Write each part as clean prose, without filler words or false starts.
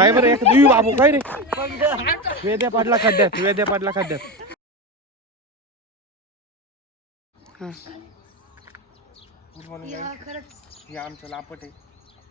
काय बरं एक बाबू काय रे वेद्या पाडला खड्ड्यात हे आमचं लापट आहे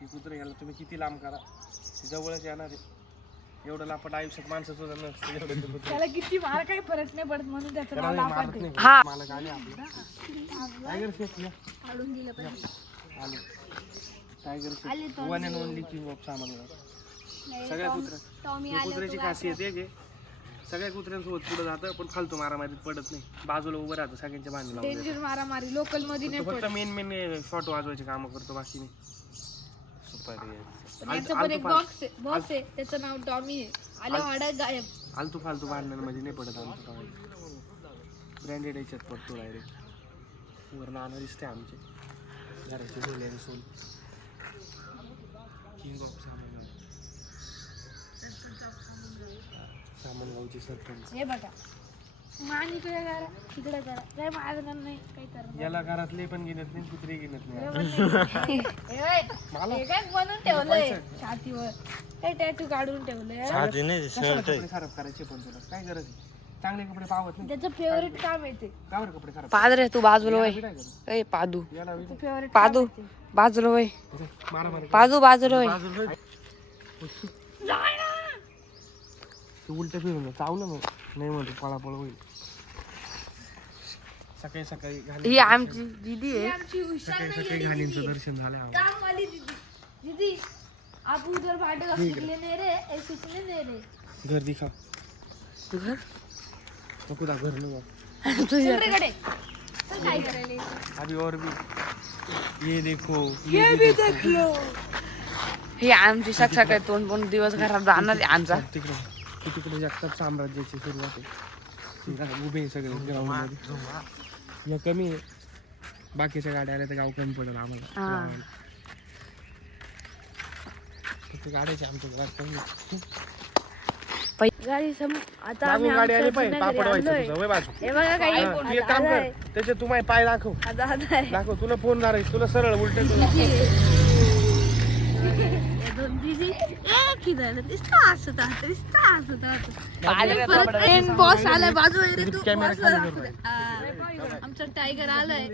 ही कुत्र याला तुम्ही किती लांब करा जवळच येणार आहे एवढं लापट आयुष्यात माणसं सुद्धा नसतं त्याला किती मार काही फरक नाही पडत म्हणून त्याचं नाव लापट आहे. मला गाडी आपलं टायगर शेफ या काढून दिलं पाहिजे. आले tiger chef one and only king of सामान सगळ्या कुत्र्याची खासियत आहे की सगळ्या कुत्र्यांसोबत पुढे जातं पण फालतू मारामारीत पडत नाही बाजूला उभं राहतं सगळ्यांच्या बांधून लावून डेंजर मारामारी लोकल मध्ये नाही फक्त मेन शॉट वाजवायचे काम करतो बाकी नाही पण याचं पण एक बॉस आहे त्याचं नाव टॉमी आहे आल्या वाड्यात गायब आलतू फालतू भांडणांमध्ये नाही पडत आमचं टॉमी ब्रँडेड याच्यात पडतो डायरेक्ट वर नाना दिसते आमचे घराचे बोले सोल किंग ऑफ सामनगावचे सरपंच हे बघा मान इकडे करा तिकडे करा काय मारणार नाही काही करणार याला घरातले पण गिनत नाही कुत्रे गिनत नाही हे काय बनवून ठेवलंय छातीवर काय टॅटू काढून ठेवलंय कपडे खराब करायचे पण तुला काय गरज आहे चांगले कपडे पावत नाही त्याचं फेवरेट काम आहे ते का बरं कपडे खराब पादरे तू बाजूला वय ए पादू याला फेवरेट पादू बाजूला वय मारा पादू बाजूला वय उलट फिरून चावलं मग नाही म्हणतो पळापळ होईल सकाळी सकाळी घाली ही आमची दीदी आहे आमची हुशार सकाळी सकाळी घालींचं दर्शन झालं काम वाली दीदी आप उधर भाटो लेने रे ऐसे लेने रे घर दिखा घर नको दा घर नको दुसरीकडे चल काय करायला अभी और भी ये देखो ये भी देख लो ही आमची सकाळी तोंड पण दिवस घरात जाणार आहे आमचा तिकडे जगताप साम्राज्याची सुरुवात आहे उभे आहे सगळे ग्राउंड मध्ये कमी आहे बाकीच्या गाड्या आल्या तर गाव कमी पडेल आम्हाला गाड्याचे आमच्या घरात कमी गाडी समोर आता मागून गाडी आली पाहिजे पापड व्हायचं तुझं वय बाजू हे बघा काही तू एक काम कर त्याचे तू माझे पाय दाखव दाखव तुला फोन धरायचं तुला सरळ उलट बॉस आलाय बाजू कॅमेरा खाली कर आमचा टायगर आलाय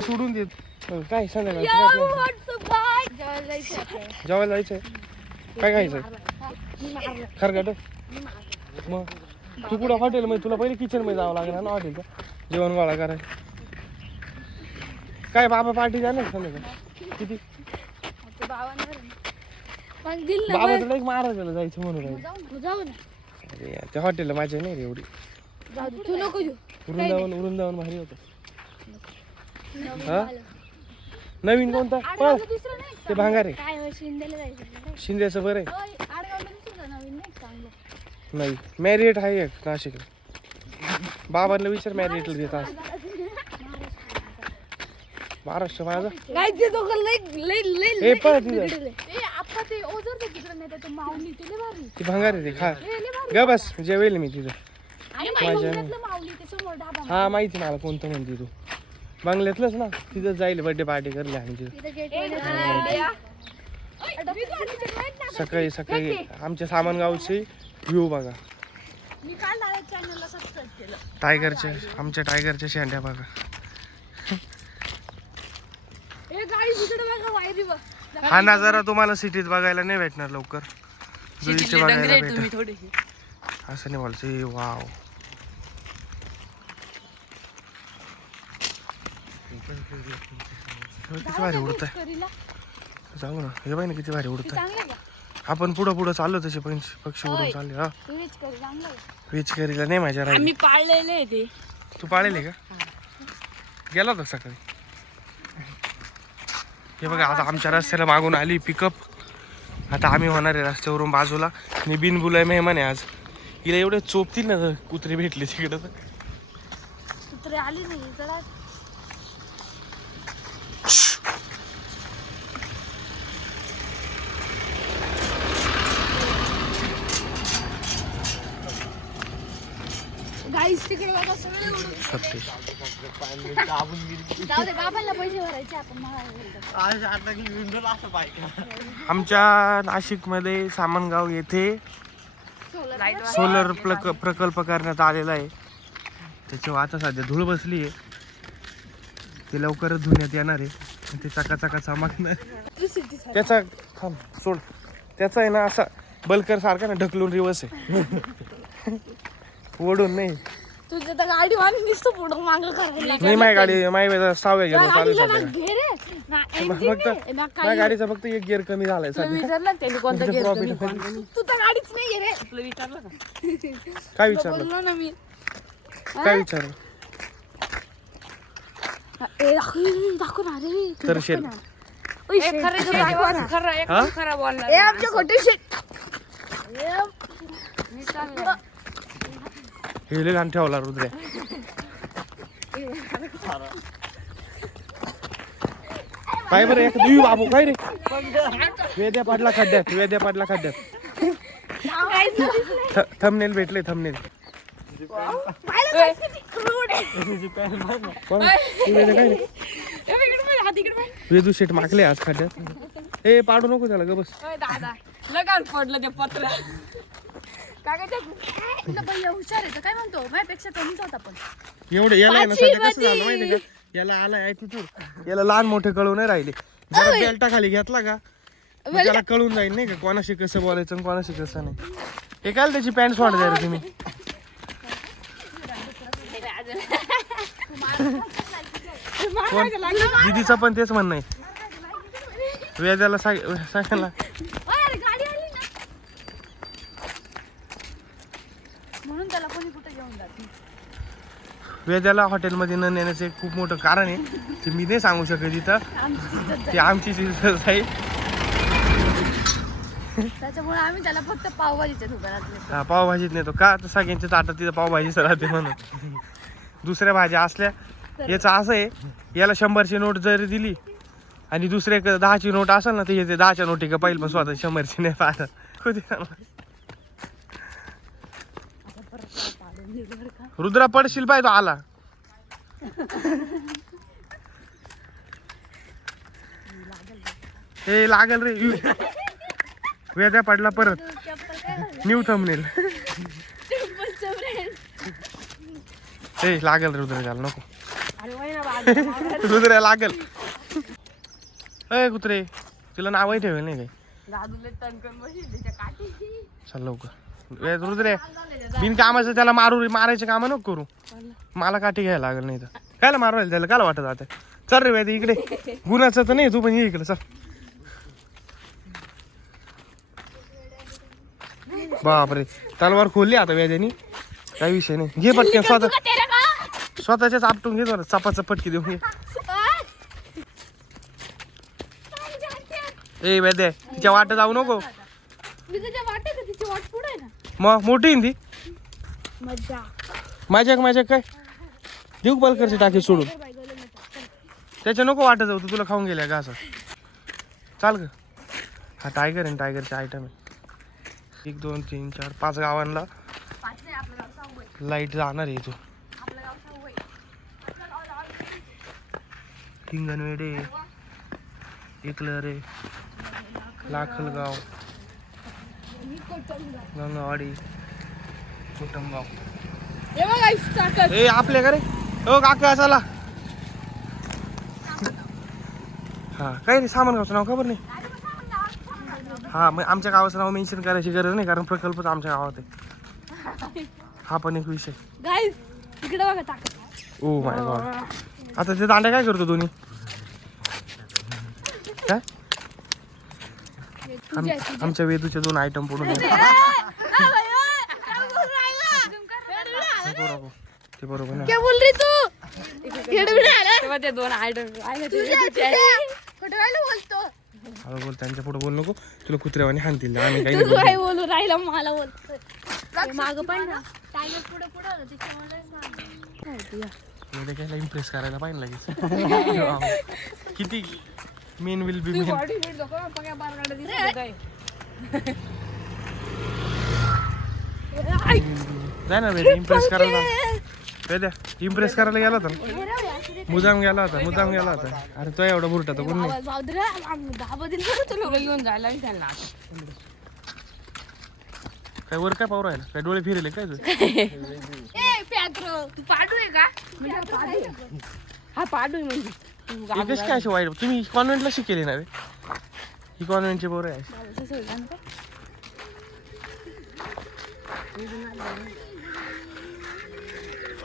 सोडून देत काय संध्याकाळी जेवायला जायचंय काय खायचंय खरगाट मग तू कुठं हॉटेल मध्ये तुला पहिले किचन मध्ये जावं लागेल ना हॉटेलचं जेवण गोळा करायला काय बाबा पार्टी जाणार संध्याकाळी किती बाबा तुला एक महाराजाला जायचं म्हणून अरे यार, त्या हॉटेलला माझ्या नाही रे एवढी तू नको वृंदावन भारी होतं हा नवीन कोणता पळ ते भांगारे शिंदेचं बरं आहे नाही मॅरिएट आहे एक नाशिकला बाबांना विचार मॅरिएटला देत असत महाराष्ट्र माझा हे पळ तिथं ती भांगारे ते खा ग बस जेवेल मी तिथं हा माहिती मला कोणतं म्हणते तू बंगल्यातलंच ना तिथं जाईल बर्थडे पार्टी करली आम्ही तिथं सकाळी सकाळी आमच्या सामानगावचे व्ह्यू बघा टायगरचे आमच्या टायगरच्या शेंड्या बघा हा नजारा तुम्हाला सिटीत बघायला नाही भेटणार लवकर बघायला भेटेल असं नाही बोलायचं वाव किती भारी उडत आहे जाऊ ना हे बाई ना किती भारी उडत आहे आपण पुढं पुढं चाललो तसे पक्षी उडून चालले हा वीज करीला नाही माझ्या राहिली पाळलेले ते तू पाळले का गेला होता सकाळी हे बघा आता आमच्या रस्त्याला मागून आली पिकअप आता आम्ही होणार आहे रस्त्यावरून बाजूला मी बिन बुलाय मेहमान आहे आज हिला एवढे चोपतील ना कुत्रे भेटले तिकडं तर कुत्रे आली नाही जरा गाईस तिकडे बघा सगळे उडून. सत्य. जाऊ दे बाबांना पैसे भरायचे आपण मला. आमच्या नाशिकमध्ये सामनगाव येथे सोलर प्रकल्प करण्यात आलेला आहे. त्याच्यावर आता सध्या धूळ बसली आहे. ते लवकरच धुण्यात येणार आहे. ते चकाचका चमकणार. त्याचा थांब सोड. त्याचा आहे ना असा बलकर सारखा ना ढकलून रिवर्स आहे. ओढून नाही. तुझ्या तर गाडी वाणी दिसतो पुढं मागं करायला. नाही माझी गाडी माझ्या 6व्या गिअर चालू गाडीला ना आहे. घे रे ना फक्त engine आहे, ना माझ्या काही. गाडीचा फक्त एक गिअर कमी झालाय सध्या. विचारलं त्यांनी कोणता गेअर प्रॉफिट तू तर गाडीच नाही रे. आपलं विचारलं का? काय विचारलं बोललो ना मी. काय विचारलं ए दाखव ना रे. तर शेत ओय, खरं एकदम खरं बोलणार. ए आमच्या खोटे शेट. हे लय घाण ठेवला रुद्रे. काय बरं एक दिवी बाबू काय रे. वेद्या पाडला खड्ड्यात. थंबनेल भेटले थंबनेल. वेदू शेट मागले आज खड्ड्यात. ए पाडू नको त्याला ग बस. दादा लगान पडलं ते पत्र. तुला भैया हुशार आहे तर काय म्हणतो माझ्यापेक्षा कमीच होता पण. एवढं याला आहे ना सध्या कसं झालं माहिती का. याला आला ऍटिट्यूड. याला लहान मोठे कळू नाही राहिले. जरा बेल्टा खाली घेतला का मग त्याला कळून जाईल नाही का कोणाशी कसं बोलायचं आणि कोणाशी कसं नाही. हे काय त्याची पॅन्ट सोड द्या रे तुम्ही. दीदीचं पण तेच म्हणणं आहे. वेद्याला सांगायला अरे गाडी आली ना म्हणून त्याला कोणी कुठे घेऊन जाते. वेद्याला हॉटेलमध्ये न नेण्याचं एक खूप मोठं कारण आहे. ते मी नाही सांगू शकत इथं. ते आमचीच इज्जत आहे. त्याच्यामुळे आम्ही त्याला फक्त पावभाजीच्या दुकानात नेतो. हा पावभाजीत नेतो का तर सगळ्यांच्या ताटात तिथं पावभाजीच राहते म्हणून. दुसऱ्या भाज्या असल्या याचं असं आहे याला 100ची नोट जरी दिली आणि दुसरे 10ची नोट असेल ना तर येते 10च्या नोटी का पाहिजे पण स्वतः 100ची नाही पाहत. रुद्रा पडशील पाहिजे तो आला. हे लागल रे. वेद्या पडला परत. New thumbnail. ए लागल रुद्रा झालं नको. रुद्रा लागल. ए कुत्रे तिला नावही ठेवेल नाही काही. चल लवकर. रुद्रे बिन कामाचं त्याला मारायचे काम नको करू. मला काठी घ्यायला लागल नाही तर कायला मारवायला त्याला कायला वाटत आता. चल रे वेदी इकडे. गुन्हाचं तर नाही तू पण ये इकडे चल. बापरे तलवार खोलली आता वेद्यानी. काही विषय नाही. घे पटकन स्वतःच्याच आपटून घे जरा. चपाचं पटकी देऊन घे. ए वेद्या तिच्या वाट जाऊ नको. मी तुझ्या वाटत तिची वाट पुढे आहे ना. मग मोठी ती मज्जा. माझ्या काय देऊ बलकरची टाकी सोडून. त्याच्या नको वाटत जाऊ. तू तुला खाऊन गेल्या का असं. चाल ग. हा टायगर आहे टायगरचे आयटम आहे. 1 2 3 4 5 गावांना लाईट जाणार आहे. तू हिंगणवेडे एकलरे लाखलगाव गंगावाडी कुटुंबगाव. ए आपल्या का रे. हो काका चला. हा काय रे सामनगावचं नाव खबर नाही. हा मग आमच्या गावाचं नाव मेन्शन करायची गरज नाही कारण प्रकल्पच आमच्या गावात आहे. हा पण एक विषय. गाईस इकडे बघा टाक. Oh my God. आता ते दांड्या काय करतो दोन्ही काय. आमच्या वेदूचे 2 आयटम पडून ते बरोबर ना. काय बोल रे तू. तेव्हा ते 2 आयटम कुठे राहिलं बोलतो. हळू बोल. त्यांच्या पुढे बोल नको. तुला कुत्र्यावानी हाणतील. आम्ही काही तू नाही काय बोलू राहिला मला बोलतोय. मागं पण ना टायगर पुढे होतं त्याच्यामुळे काय इम्प्रेस करायला पाहिजे लगेच. किती मेन विल बी मेन. जाय ना इम्प्रेस करायला. द्या इम्प्रेस करायला गेला होता ना हे राहू द्या, असू दे. मुद्दाम गेला होता अरे तो एवढा बुरटा तर कोण नाही आवाज जाऊ दे रे, आम्ही 10 दिन करू तुला. घेऊन जायला त्यांना काय वर काय पाहू राहिला काय डोळे फिरले काय तू ए प्यात्रो, तू पाडू आहे का? हा पाडू म्हणजे हे कशी काय अशी वाईट तुम्ही कॉन्व्हेंटला शिकेली ना रे ही कॉन्व्हेंटची पोरं आहे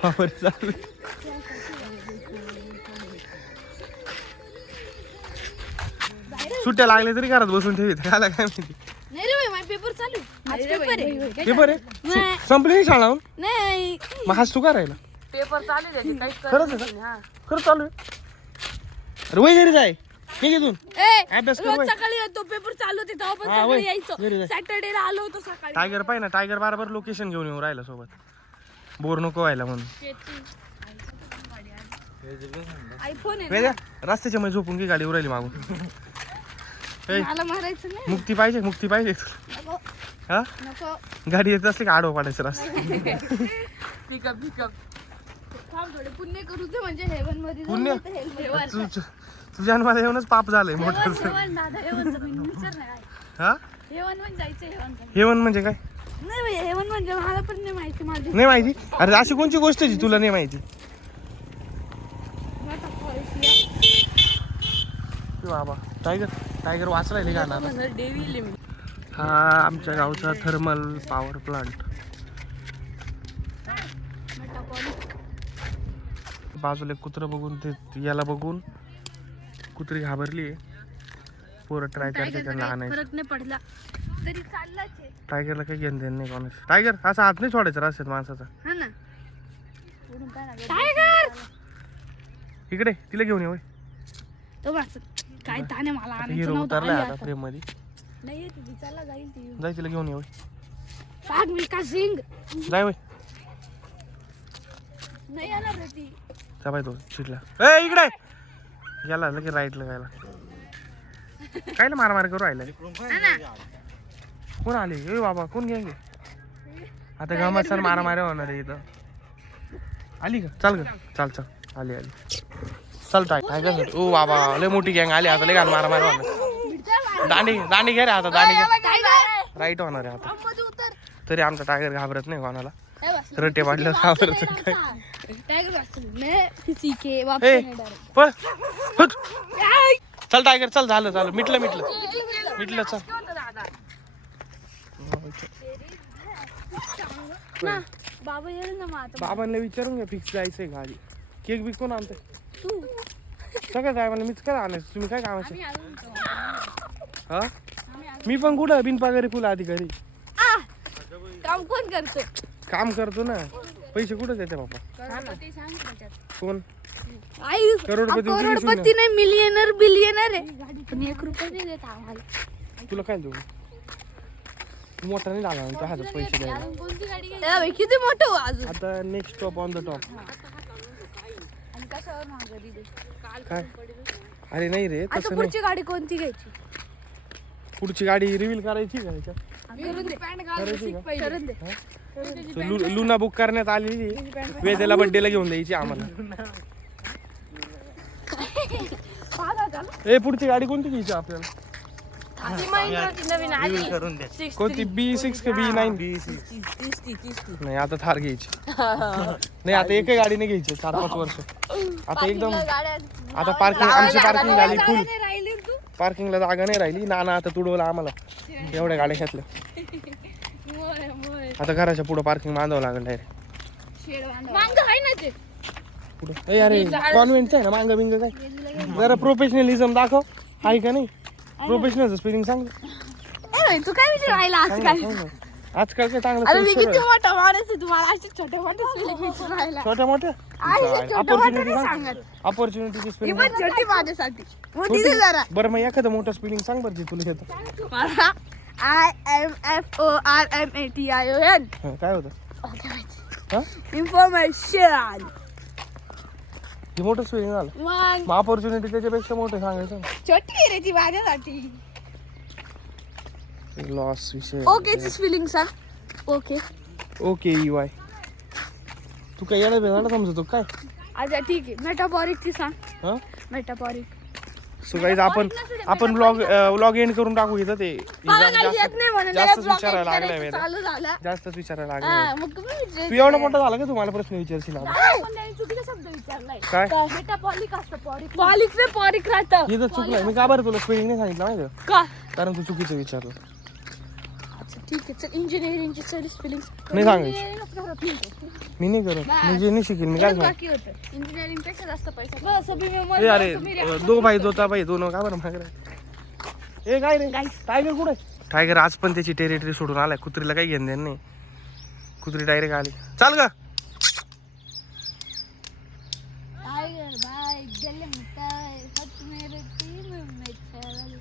वावर चालू आहे. सुट्ट्या लागल्या तरी घरात बसून ठेवी त्याला काय माहिती नाही रे भाई, माझा पेपर चालू आहे. आज पेपर आहे. पेपर आहे संपली नाही शाळा नाही मग हाच तू काय राहिला पेपर चालू त्याची काहीच खरंच आहे का खरंच चालू आहे अरे वय घरी जाय ठीक आहे तू ए, अभ्यास कर रोज वय सकाळी येतो पेपर चालू होते तेव्हा पण हा, वय. सकाळी यायचो. घरी जाय. सॅटर्डेला आलो होतो सकाळी. टायगर पाहिजे ना टायगर बरोबर लोकेशन घेऊन येऊ राहिला सोबत बोर नको व्हायला म्हणून आयफोन आहे वेद्या रस्त्याच्या मध्ये झोपून की गाडी उरायली मागून ए, मला मारायचं नाही. मुक्ती पाहिजे नको हा नको. गाडी येत असली का आडवं पाडायचं रस्ता पिकअप थांब थोडे पुण्य करू दे म्हणजे हेवन मध्ये जाऊ पुण्य? नाही तर हेवन. तुझ्या मला येऊनच पाप झालंय मोठं हेवन दादा हेवन विचार नाही काय. हा हेवन म्हणजे जायचं हेवन. हेवन म्हणजे काय नाही भाई हेवन म्हणजे मला पण नाही माहिती माझी. नाही माहिती अरे अशी कोणची गोष्ट आहे जी तुला नाही माहिती की बाबा टायगर वाचलाय गाणार डेव्हिल हा आमच्या गावचा थर्मल पॉवर प्लांट बाजूला कुत्र बघून ते याला बघून कुत्री घाबरली पोरं ट्राय करते त्यांना आणायचं फरक नाही पडला तरी चाललाच आहे. टायगरला काही घेणं देणं नाही कोणाचं टायगर असा हात नाही सोडायचा रस्त्यात माणसाचा हा ना टायगर इकडे तिला घेऊन ये होय. तो माणसं काय ताने मला आणायचं हिरो नव्हतं. उतरलाय आली आता आता. फ्रेम मध्ये नाही येते ती, चला जाईल ती. जाय तिला घेऊन ये होय. पाग मिल्का सिंग जाय वय नाही येणार रे ती. जा बाय तो शिटला ए इकडे याला लगे राईटला गायला काय मारामार करू राहिलाय हा ना कोण आले ए बाबा कोण घ्यायचे आता गमत सर मारामाऱ्या होणार आहे इथं आली का चाल ग चाल आली चल टायगर ओ बाबा लय मोठी गँग आली आता लय घाल मारामाऱ्या होणार दांडी घे रे आता दांडी घे राईट होणार आहे आता मध्ये उतर. तरी आमचा टायगर घाबरत नाही कोणाला ए बस. रट्टे पाडलं घाबरत काय टायगर वाचतो मैं किसी के वापस ए नहीं डर. पळ हुट. चल टायगर चल झालं मिटलं चल ना बाबा येईल ना मग आता. बाबांना विचारून घ्या फिक्स जायचंय गाडी केक बिक कोण आणतंय तू सगळं काय मला मीच काय आणायचं तुम्ही काय कामाचं आम्ही आलो होतो. हा मी पण कुठं बिनपगारी फुल अधिकारी आ, काम कोण करतो काम करतो ना पैसे कुठं देते बाबा ते सांग त्याच्यात. कोण आई करोडपती होती की करोडपती नाही मिलियनर बिलियनर आहे पण 1 रुपया नाही देत आम्हाला. तुला काय देऊ तू मोठा नाही झाला त्या हातात पैसे द्यायला कोणती गाडी घ्यायची? किती मोठं हो अजून. आता next stop on the top आणि कशावर माघारी दे? काय अरे नाही रे आता तसं नाही पुढची गाडी कोणती घ्यायची? पुढची गाडी रिव्हील करायची का ह्याच्यात करून दे. करायची का करून दे. तो लुना बुक करण्यात आलेली वेदेला बर्थडेला घेऊन द्यायची आम्हाला ए पुढची गाडी कोणती घ्यायची आपल्याला कोणती B6 का B9 नाही आता थार घ्यायची नाही आता एकही गाडी नाही घ्यायची 4-5 वर्ष आता एकदम आता पार्किंग आमची पार्किंग झाली फुल राहिली तू पार्किंगला जागा नाही राहिली नाना आता तुडवला आम्हाला एवढ्या गाड्या घेतल्या आता घराच्या पुढं पार्किंग बांधावं लागलं डायरेक्ट मांग आहे ना ते. पुढं ए अरे कॉन्व्हेंटचं आहे ना मांग बिंग काय जरा प्रोफेशनलिझम दाखव आहे का नाही प्रोफेशनलचं स्पेलिंग सांग ए, तू काय विचार राहिला आजकाल? आजकाल काय अरे मी चांगलं किती मोठा माणूस आहे तुम्हाला अशी छोटे मोठे स्पेलिंग विचार राहिला. छोट्या मोठ्या छोटे मोठे सांगत. ऑपॉर्च्युनिटीची ही स्पेलिंग पण छोटी माझ्यासाठी मोठी दे जरा. बरं मग एखादं मोठं स्पेलिंग सांग बरं जे तुला येतं मला IMFORMATION काय होतं हा इन्फॉर्मेशन. हे मोठं स्पेलिंग झालं मग मग ऑपॉर्च्युनिटी त्याच्यापेक्षा मोठं सांगायचं छोटी आहे रे ती माझ्यासाठी. लॉस विषय ओकेची स्पेलिंग सांग. ओके ओके EY तू काय येणार भेणार समजतो काय? अच्छा ठीक आहे मेटाबॉरिकची सांग. हा मेटाबॉरिक सो गाईज आपण व्लॉग एंड करून टाकू इथं ते जास्तच विचारायला लागलाय वेदा. चालू झाला. जास्तच विचारायला लागलाय. मग तुम्ही विचार- तू एवढा मोठा झाला का तुम्हाला प्रश्न विचारशील आता? पण त्यांनी चुकीचा शब्द विचारलाय. काय मेटाबॉलिक असतं पॉरिक नाही पॉरिक राहतं. इथं चुकलंय. मी का बरं तुला स्पेलिंग नाही सांगितलं माहिती का? कारण तू चुकीचं विचारलं. अच्छा ठीक आहे चल इंजिनिअरिंगची सगळी स्पेलिंग नाही सांगायची. मी नाही करत. मी जे नाही शिकेल मी काय सांग. बाकी होतं इंजिनिअरिंग पेक्षा जास्त पैसा बस अभी मैं ए अरे दो भाई दोता भाई दोनों का बरं मागे ए काय रे टायगर कुठे? टायगर आज पण त्याची टेरिटरी सोडून आलाय. कुत्रीला काही घेणं देणं नाही. कुत्री डायरेक्ट आली. चाल ग टाइगर भाई गले मिठाई हट मेरे टीम में चल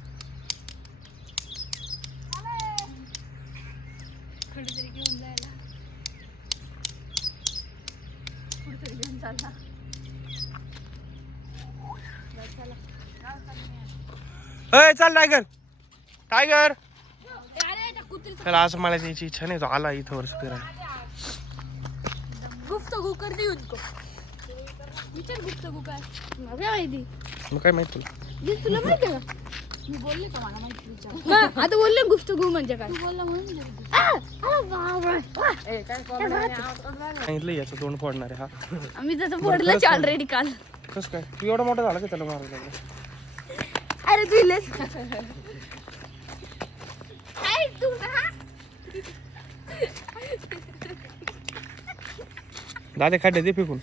कुठेतरी घेऊन जायला कुठेतरी घेऊन चालला ए चाल टायगर टायगर अरे त्या कुत्रीचं त्याला असं मला त्याची इच्छा नाही. तो आला इथं वर्ष फिरायला. गुफ्तगू कर दी उनको विचार गुफ्तगू काय मला माहिती मग काय माहित तुला? तुला माहिती का मी बोलले का मला माहिती विचार आता बोलले गुफ्तगू म्हणजे काय बोलला म्हणून सांगितलं याचं तोंड फोडणार आहे हा. आम्ही त्याचं फोडलंच ऑलरेडी काल कसं काय तू एवढा मोठा झाला का त्याला मारायला लागला? अरे तू इलेस तू ना दादे खड्डे दे फेकून.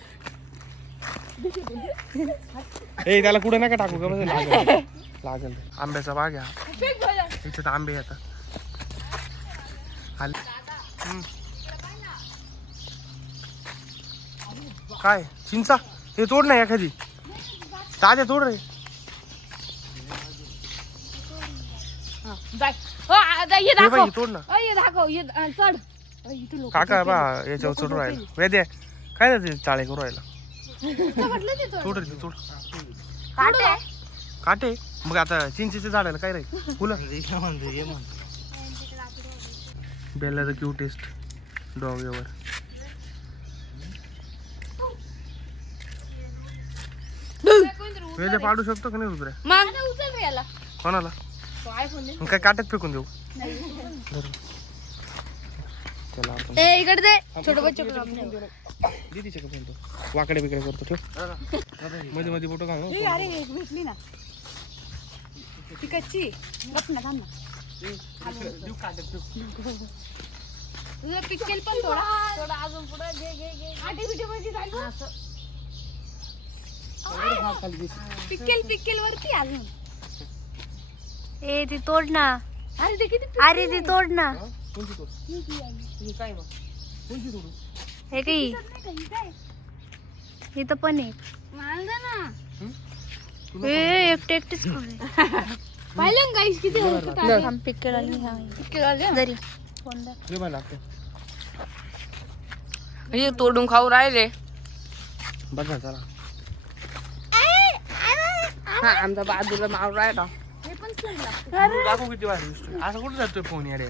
ए त्याला कुठे नका टाकू का बस लागेल लागेल. आंब्याचा बाग आहे हा. इथे आंबे आता आले. काय चिंचा हे तोड नाही एखादी ताज्या तोड रे. हे बाई तोड ना दाखव चढ काका बा याच्यावर चढून राहिला. वेद्या काय जाते चाळे करू राहिला. तोड रे तोड काटे. मग आता चिंचेच्या झाडाला काय रे फुलं Bella the cutest dog ever. वेद्या पाडू शकतो का नाही दुसऱ्या मग उचल रे याला कोणाला? आयफोन मग काय काट्यात फेकून देऊ? त्याला आपण ए इकडे दे छोटे बच्चे को दीदीचे का बोलतो वाकडे बिकडे करतो ठेव. मध्ये मध्ये फोटो काढ. अरे एक भेटली ना ती कच्ची गप ना थांब ना तुझं पिक्केल पण थोडा थोडा अजून पुढे घे घे घे आटे बिटे मध्ये जाईल असं पिक्केल वरती अजून ए ती तोड ना. अरे ते किती अरे ती तोड ना. कोणती तोड? ही काय मग कोणती तोडू? हे काही हे तर पण आहे. मानदा ना ए एकटे एकटेच पाहिलं गाईस किती होतं पिक्चर आली जरी फोन हे मला लागतं. हे तोडून खाऊ राहिले. बघा चला हा आमचा बाजूला मारू राहिला. हे पण चांगलं दाखव किती वाजले. असं कुठं जातोय फोन यार.